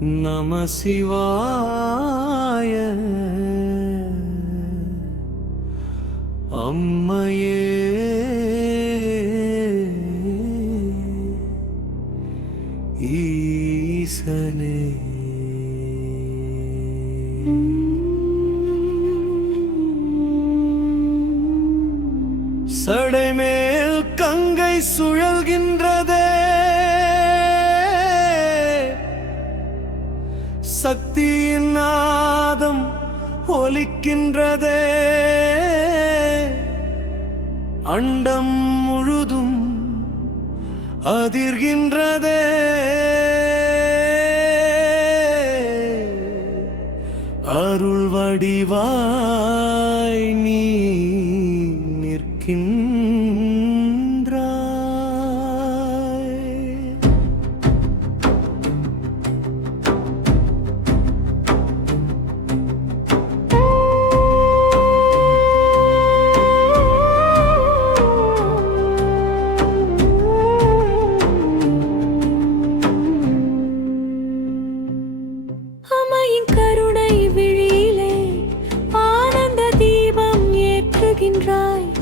நம சிவாய அம்மையே ஈசனே. சடைமேல் கங்கை சுழல்கின்றதே, சக்தியின் நாதம் ஒலிக்கின்றதே, அண்டம் முழுதும் அதிர்கின்றதே, அருள் வடிவாய் நீ நிற்கின்றாய்.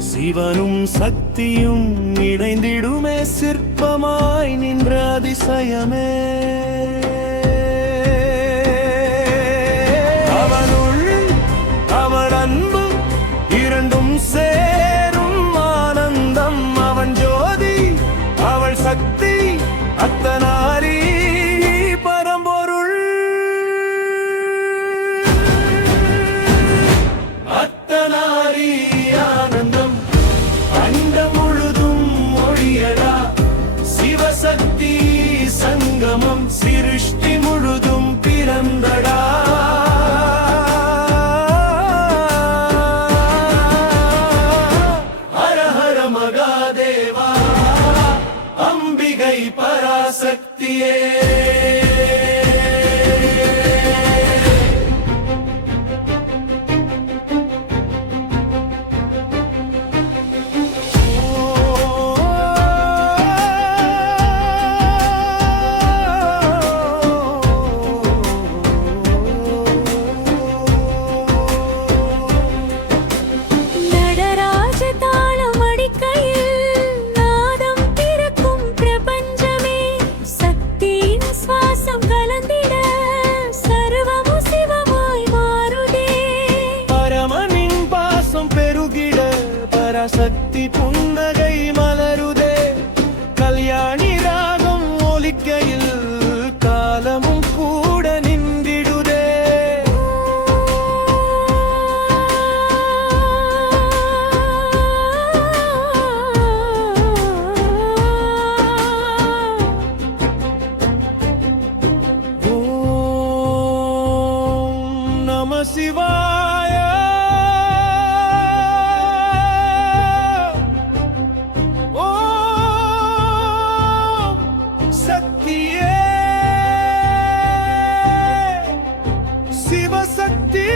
சிவனும் சக்தியும் இணைந்திடுமே, சிற்பமாய் நின்ற அதிசயமே. அவனுள் அவர் அன்பு இரண்டும் சேரும் ஆனந்தம். அவன் ஜோதி அவள் சக்தி, அத்தனாரி பரம்பொருள். அத்தனாரி ஆனந்தம் சிவசக்தி சங்கமம், சிருஷ்டி முழுதும் பிறந்தடா. ஹர ஹர மகாதேவா, அம்பிகை பராசக்தியே. சக்தி புன்னகை மலருதே, கல்யாணி ராகம் ஒலிக்கையில் காலமும் கூட நின்றிடுதே. ஓம் நம சிவாய. சிவசக்தி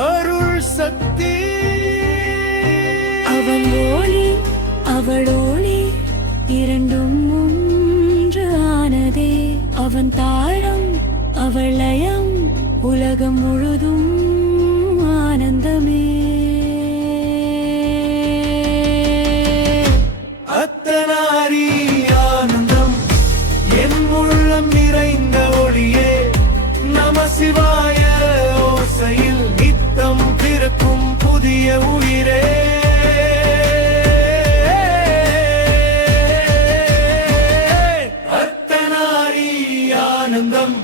அருள் சக்தி. அவன் ஒளி அவள் ஒளி இரண்டும் ஒன்று ஆனதே. அவன் தாளம் அவள் லயம், உலகம் முழுதும் ஆனந்தமே. அத்தனாரி ஆனந்தம் என் உள்ளம் நிறைந்த ஒளியே. நம சிவாய ஓசையில் நித்தம் பிறக்கும் புதிய உயிரே. அத்தனாரி ஆனந்தம்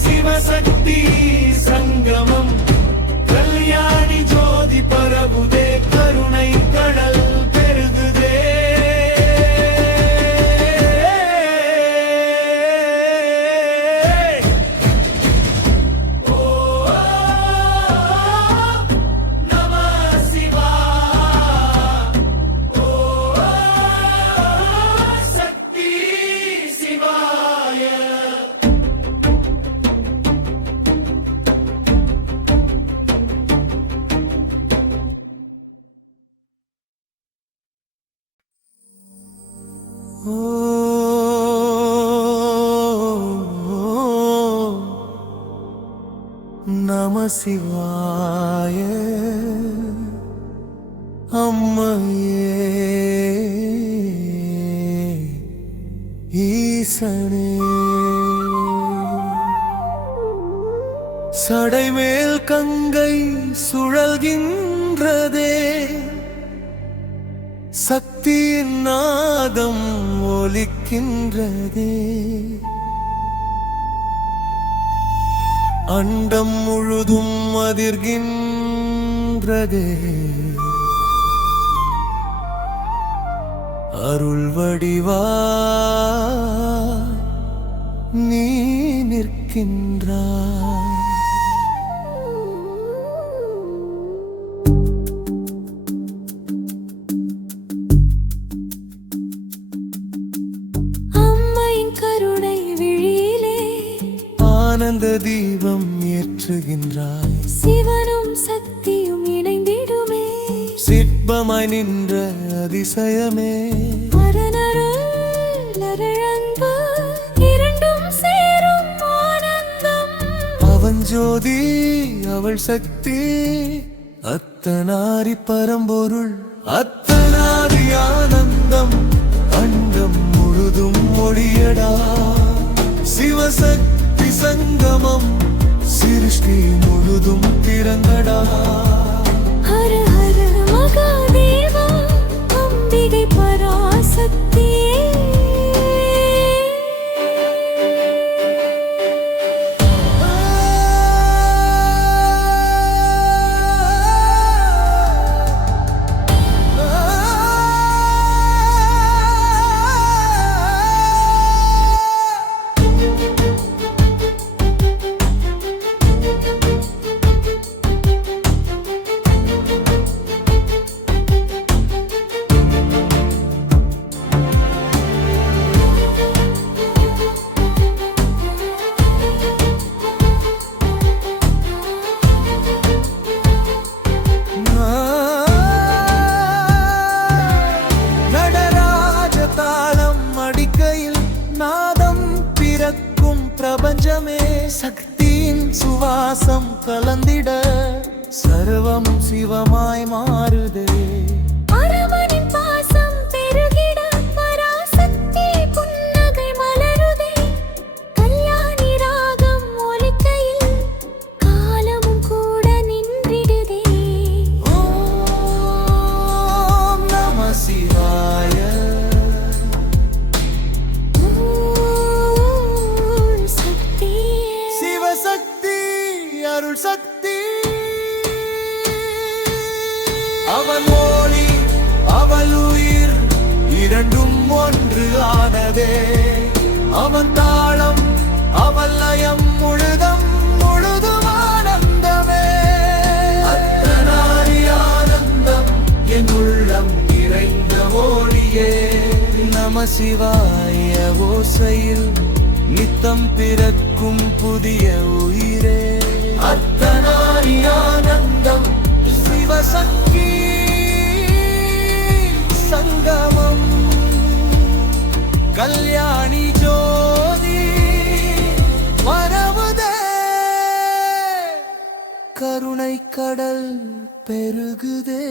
சிவசக்தி சங்கமம், கல்யாணி ஜோதி நம சிவாய அம்மையே ஈசனே. சடைமேல் கங்கை சுழல்கின்றதே, சக்தியின் நாதம் ஒலிக்கின்றதே. அண்டம் முழுதும் அதிர்கின்றதே, அருள் வடிவாய் நீ நிற்கின்றாய். அம்மையின் கருணை விழியிலே ஆனந்த தீபம் ஏற்றுகின்றாய். சிவனும் சக்தியும் இணைந்திடுமே, சிற்பமாய் நின்ற அதிசயமே. அரணருளன்பு இரண்டும் சேரும் ஆனந்தம். அவன் ஜோதி அவள் சக்தி, அத்தனாரி பரம்பொருள் அத்தனாரி ஆனந்தம். அண்டம் முழுதும் ஒளியடா, சிவசக்தி சங்கமம். சிருஷ்டி முழுதும் பிறந்தடா. ஹர ஹர மகாதேவா, அம்பிகை பராசக்தியே. பிரபஞ்சமே சக்தியின் சுவாசம் கலந்திட, சர்வம் சிவமாய் மாறுதே. அரவணின் பாசம் பெருகிட, பராசக்தி புன்னகை மலருதே. கல்யாணி ராகம் ஒலிக்கையில் காலமும் கூட நின்றிடுதே. ஓம் நம சிவாய சக்தி, அருள் சக்தி. அவன் ஒளி அவள் உயிர் இரண்டும் ஒன்று ஆனதே. அவன் தாளம் அவள் லயம் முழுதும் ஆனந்தமே. அத்தனாரி ஆனந்தம் என் உள்ளம் நிறைந்த ஒளியே. நம சிவாய ஓசையில் நித்தம் பிறக்கும் புதிய உயிரே. அத்தனாரி ஆனந்தம் சிவசக்தி சங்கமம். கல்யாணி ஜோதி வரவுதே, கருணை கடல் பெருகுதே.